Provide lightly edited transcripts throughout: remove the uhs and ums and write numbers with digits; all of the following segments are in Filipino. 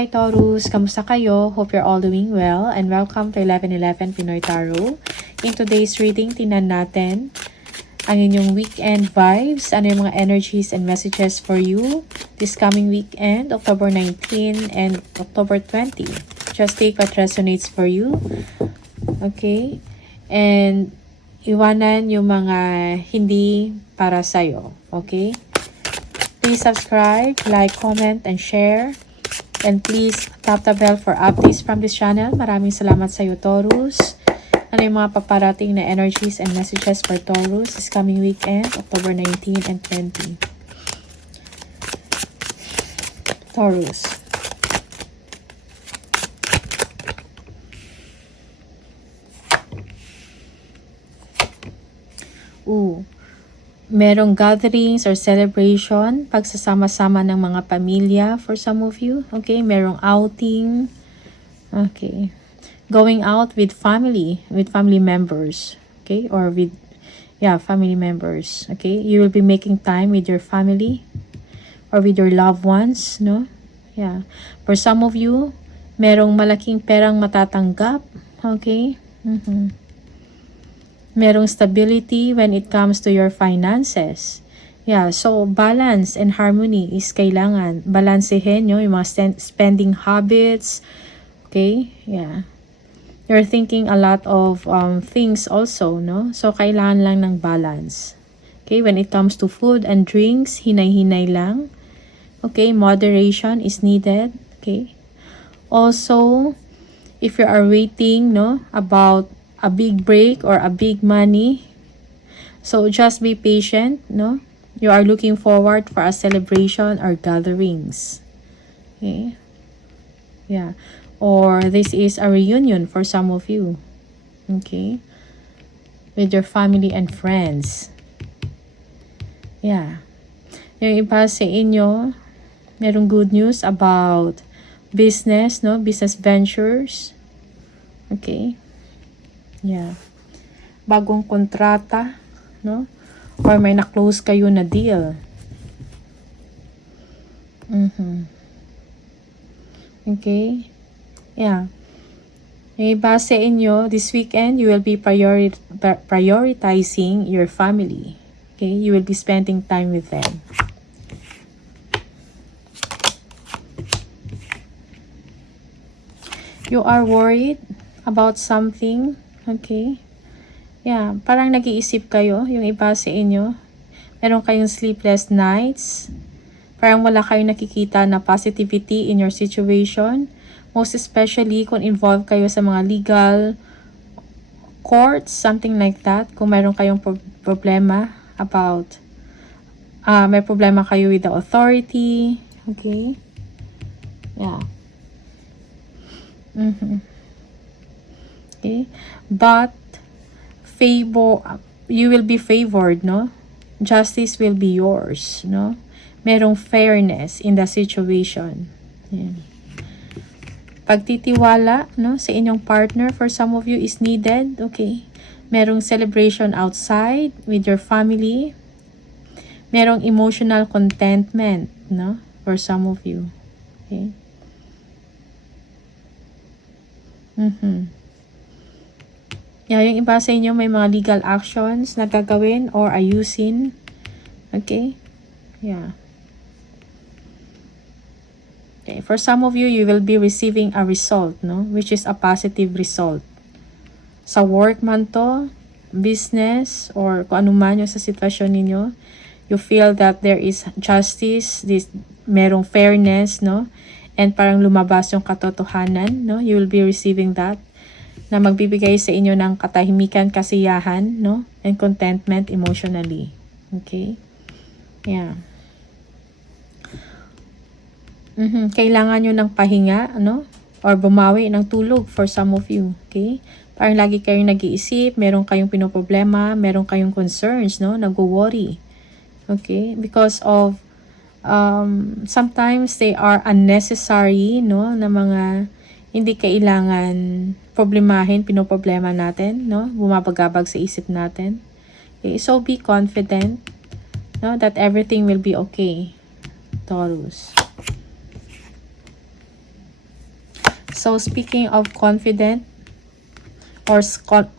Hi Taurus, kamusta kayo? Hope you're all doing well and welcome to 1111 Pinoy Tarot. In today's reading, tingnan natin ang inyong weekend vibes, ano yung mga energies and messages for you this coming weekend, October 19 and October 20. Just take what resonates for you. Okay? And iwanan yung mga hindi para sa'yo. Okay? Please subscribe, like, comment, and share. And please tap the bell for updates from this channel. Maraming salamat sa iyo, Taurus. Ano yung mga paparating na energies and messages for Taurus this coming weekend, October 19 and 20. Taurus. Merong gatherings or celebration, pagsasama-sama ng mga pamilya for some of you. Okay, merong outing. Okay. Going out with family members. Okay, or with, family members. Okay, you will be making time with your family or with your loved ones, no? Yeah. For some of you, merong malaking perang matatanggap. Okay? Merong stability when it comes to your finances. Yeah, so balance and harmony is kailangan. Balansehin nyo yung mga spending habits. Okay? Yeah. You're thinking a lot of things also, no? So, kailangan lang ng balance. Okay? When it comes to food and drinks, hinay-hinay lang. Okay? Moderation is needed. Okay? Also, if you are waiting, no, about a big break or a big money, so just be patient, no? You are looking forward for a celebration or gatherings. Okay? Yeah. Or this is a reunion for some of you. Okay? With your family and friends. Yeah. Yung iba sa inyo, merong good news about business, no? Business ventures. Okay? Yeah. Bagong kontrata, no? Or may na-close kayo na deal. Okay? Yeah. May base inyo, this weekend, you will be prioritizing your family. Okay? You will be spending time with them. You are worried about something. Okay? Yeah, parang nag-iisip kayo, yung iba sa inyo. Meron kayong sleepless nights. Parang wala kayong nakikita na positivity in your situation. Most especially kung involved kayo sa mga legal courts, something like that. Kung meron kayong problema about, may problema kayo with the authority. Okay? Yeah. Okay? But you will be favored, no? Justice will be yours, no? Merong fairness in the situation. Yan. Pagtitiwala, no, sa inyong partner for some of you is needed. Okay? Merong celebration outside with your family. Merong emotional contentment, no, for some of you. Okay? Yeah, yung iba sa inyo may mga legal actions na gagawin or ayusin. Okay? Yeah. Okay, for some of you, you will be receiving a result, no? Which is a positive result. Sa work man to, business, or kung ano man yung sa sitwasyon ninyo, you feel that there is justice, merong fairness, no? And parang lumabas yung katotohanan, no? You will be receiving that, na magbibigay sa inyo ng katahimikan, kasiyahan, no? And contentment emotionally. Okay? Yeah. Kailangan nyo ng pahinga, no? Or bumawi ng tulog for some of you. Okay? Parang lagi kayong nag-iisip, meron kayong pinoproblema, meron kayong concerns, no? Nag-worry. Okay? Because of, sometimes they are unnecessary, no? Na mga hindi kailangan problemahin, pinoproblema natin, no? Bumabagabag sa isip natin. Okay, so be confident, no, that everything will be okay. Taurus. So, speaking of confident or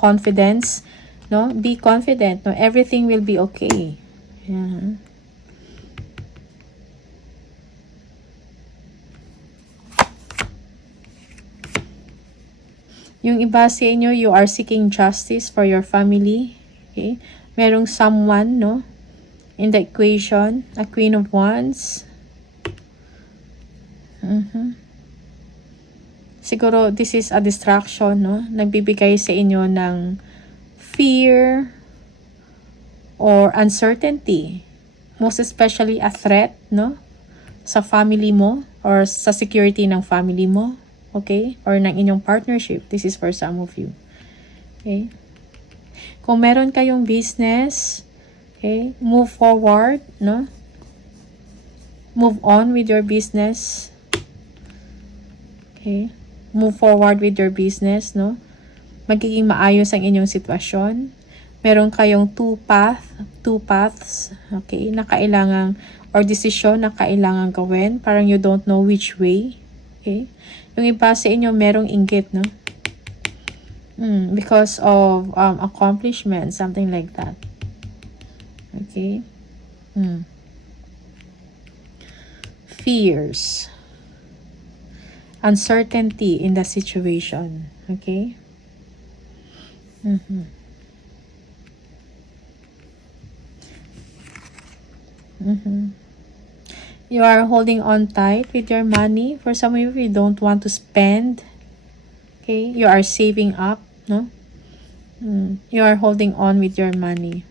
confidence, no? Be confident, no? Everything will be okay. Yeah. Yung iba sa inyo, you are seeking justice for your family. Okay? Merong someone, no? In the equation, a Queen of Wands. Siguro, this is a distraction, no? Nagbibigay sa inyo ng fear or uncertainty. Most especially a threat, no? Sa family mo or sa security ng family mo. Okay? Or ng inyong partnership. This is for some of you. Okay? Kung meron kayong business, okay, move forward, no? Move on with your business. Okay? Move forward with your business, no? Magiging maayos ang inyong sitwasyon. Meron kayong two paths, okay, na kailangang, or desisyon na kailangan gawin. Parang you don't know which way. Okay? Yung iba sa inyo, merong inggit, no? Because of accomplishment, something like that. Okay? Fears. Uncertainty in the situation. Okay? You are holding on tight with your money. For some of you don't want to spend. Okay? You are saving up, no? You are holding on with your money.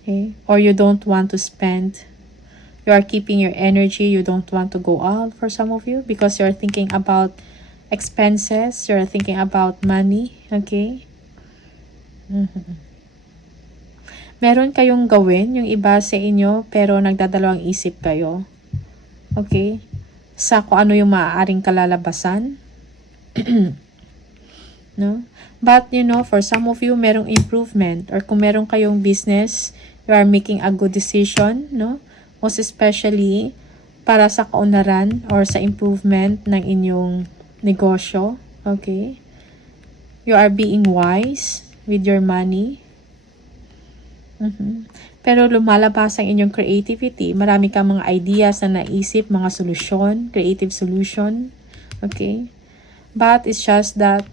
Okay? Or you don't want to spend. You are keeping your energy. You don't want to go out for some of you because you're thinking about expenses. You're thinking about money. Okay? Meron kayong gawin, yung iba sa inyo, pero nagdadalawang isip kayo. Okay? Sa kung ano yung maaaring kalalabasan. No? But, you know, for some of you, merong improvement. Or kung meron kayong business, you are making a good decision, no? Most especially, para sa kaunlaran or sa improvement ng inyong negosyo. Okay? You are being wise with your money. Pero lumalabas ang inyong creativity. Marami kang mga ideas na naisip, mga solusyon, creative solution. Okay? But it's just that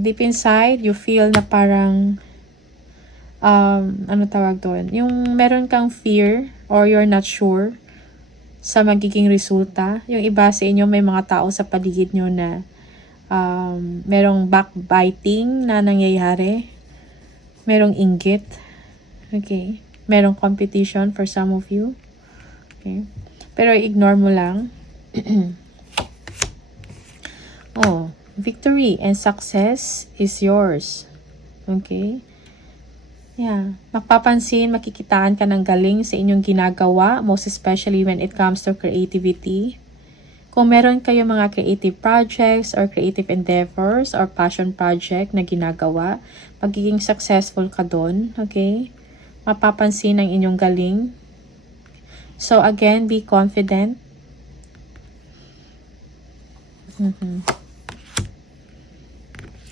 deep inside, you feel na parang ano tawag doon? Yung meron kang fear or you're not sure sa magiging resulta. Yung iba sa inyo, may mga tao sa paligid nyo na merong backbiting na nangyayari. Merong inggit. Okay. Merong competition for some of you. Okay. Pero ignore mo lang. Oh, victory and success is yours. Okay. Yeah. Mapapansin, makikitaan ka ng galing sa inyong ginagawa, most especially when it comes to creativity. Kung meron kayo mga creative projects or creative endeavors or passion project na ginagawa, magiging successful ka doon. Okay. Mapapansin ang inyong galing. So again, be confident.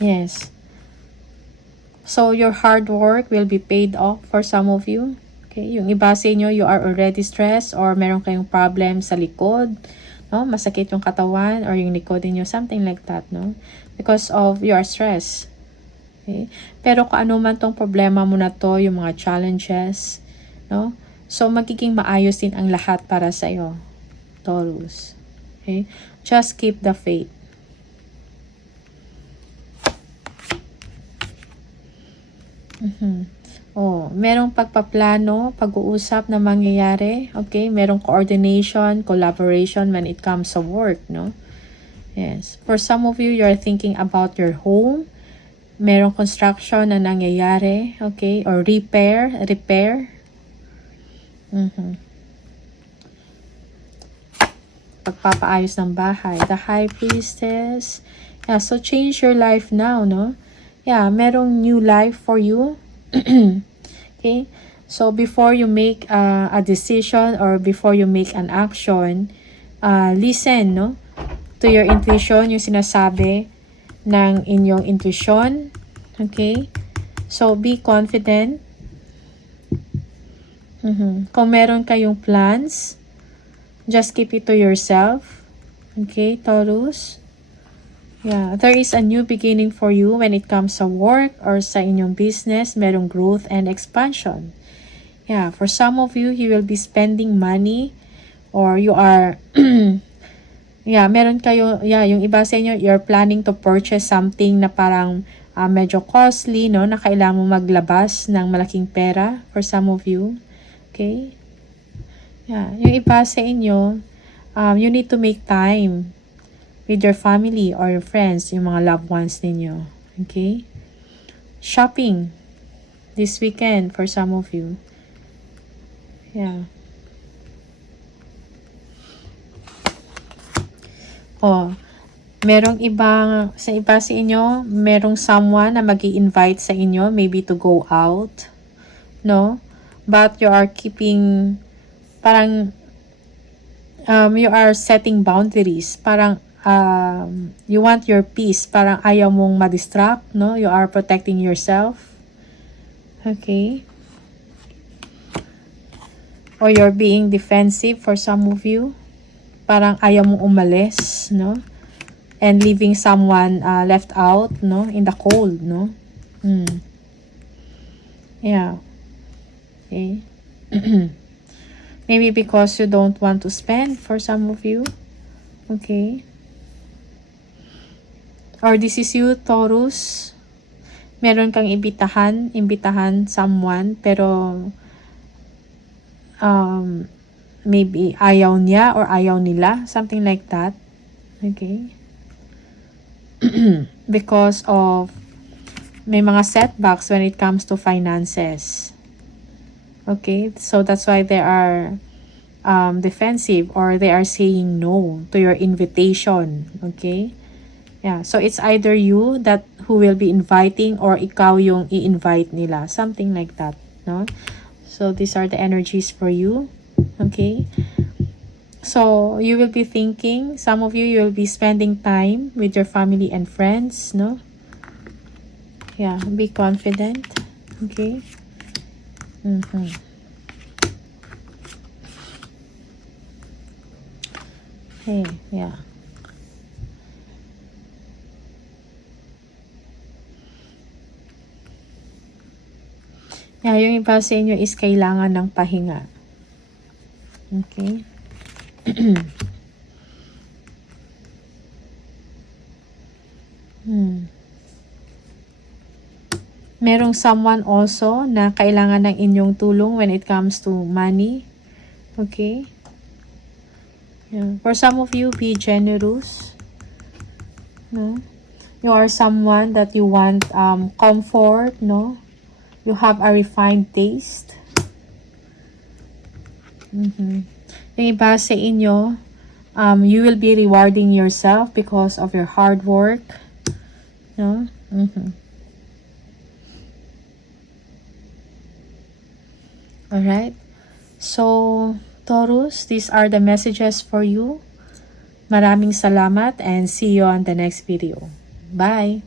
Yes. So your hard work will be paid off for some of you. Okay, yung iba sa inyo, you are already stressed or meron kayong problem sa likod, no? Masakit yung katawan or yung likod niyo, something like that, no? Because of your stress. Okay? Pero kung ano man tong problema mo na to, yung mga challenges, no? So, magiging maayos din ang lahat para sa iyo, Taurus. Okay? Just keep the faith. Oh, merong pagpaplano, pag-uusap na mangyayari. Okay? Merong coordination, collaboration when it comes to work, no? Yes. For some of you, you're thinking about your home. Merong construction na nangyayari, okay? Or repair. Pagpapaayos ng bahay. The High Priestess. Yeah, so change your life now, no? Yeah, merong new life for you. Okay? So, before you make a decision or before you make an action, listen, no? To your intuition, yung sinasabi ng inyong intuition. Okay? So, be confident. Kung meron kayong plans, just keep it to yourself. Okay, Taurus? Yeah, there is a new beginning for you when it comes sa work or sa inyong business. Merong growth and expansion. Yeah, for some of you, you will be spending money or you are, yeah, meron kayo, yeah, yung iba sa inyo, you're planning to purchase something na parang medyo costly, no, na kailangan mo maglabas ng malaking pera for some of you. Okay? Yeah, yung iba sa inyo, you need to make time with your family or your friends, yung mga loved ones ninyo. Okay? Shopping this weekend for some of you. Yeah. Oh, merong sa iba sa inyo, merong someone na magi-invite sa inyo, maybe to go out, no? But you are keeping, parang, you are setting boundaries. Parang, you want your peace. Parang ayaw mong ma-distract, no? You are protecting yourself. Okay? Or you're being defensive for some of you. Parang ayaw mong umalis, no? And leaving someone left out, no? In the cold, no? Yeah. Okay. Maybe because you don't want to spend for some of you. Okay. Or this is you, Taurus. Meron kang imbitahan someone, pero maybe ayaw niya or ayaw nila, something like that. Okay. Because of may mga setbacks when it comes to finances. Okay, so that's why they are defensive or they are saying no to your invitation. Okay, yeah, so it's either you that who will be inviting or ikaw yung i-invite nila, something like that, no? So these are the energies for you. Okay, so you will be thinking, some of you will be spending time with your family and friends, no? Yeah, be confident. Okay. Okay, yeah. Yeah, yung iba sa inyo is kailangan ng pahinga. Okay. Merong someone also na kailangan ng inyong tulong when it comes to money. Okay. Yeah. For some of you, be generous. No? You are someone that you want comfort, no? You have a refined taste. Yung iba sa inyo, you will be rewarding yourself because of your hard work. No? Alright. So, Taurus, these are the messages for you. Maraming salamat and see you on the next video. Bye!